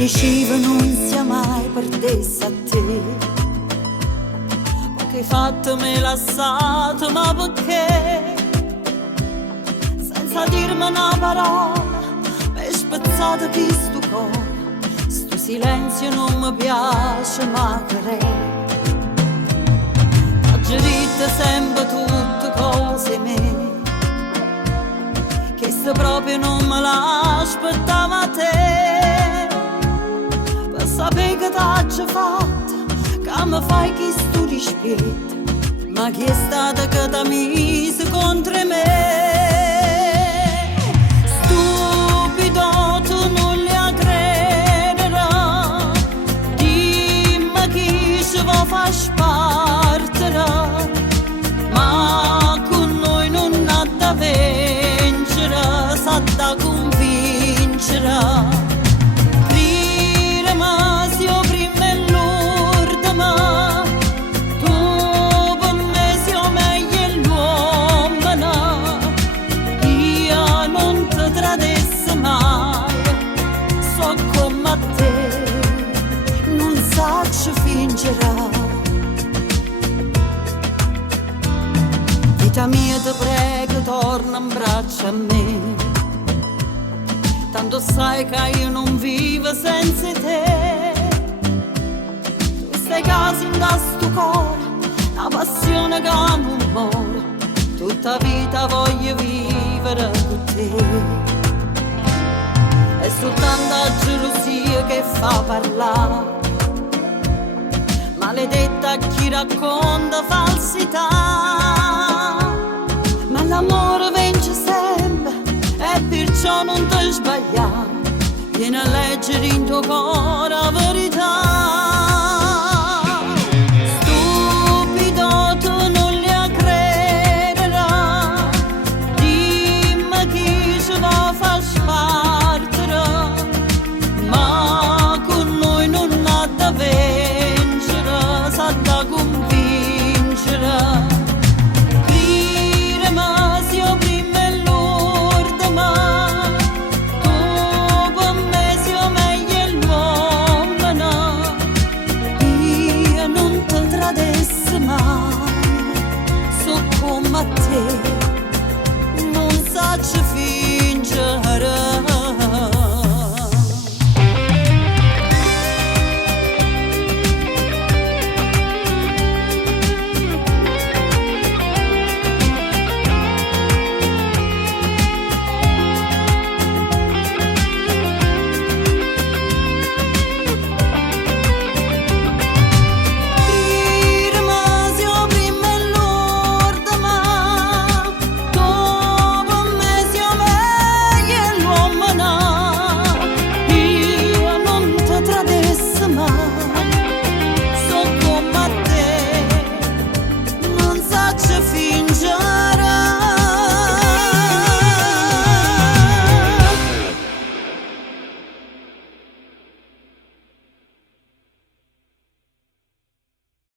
Diceva non sia mai perdesse a te, perché hai fatto me lasciato, ma perché? Senza dirmi una parola, mi hai spezzato chi sto cuore, sto silenzio non mi piace, ma crei. Oggi dite sempre tutte cose mie, che se proprio non me l'aspettava te. Sapevi che t'hai fatto, che mi fai chi sto rispetto, ma chi è stato che t'ha messo contro me? Stupido, tu non li crederà, dimmi chi ci vuoi far spartere, ma con noi non ha da vincere, sa da convincere. Vita mia ti prego torna in braccio a me, tanto sai che io non vivo senza te. Tu stai quasi in sto cuore, la passione che non muore, tutta vita voglio vivere con te. È soltanto la gelosia che fa parlare, maledetta chi racconta falsità, ma l'amore vince sempre e perciò non ti sbagliare, vieni a leggere in tuo cuore la verità. Stupido tu non li crederà, dimmi chi ci vuoi far spartere, ma con noi non ha da vincere, sa da convincere. Crire se io prima e l'ultima, tu per me sei meglio l'uomo, io non ti tradissi mai, so come a te, non so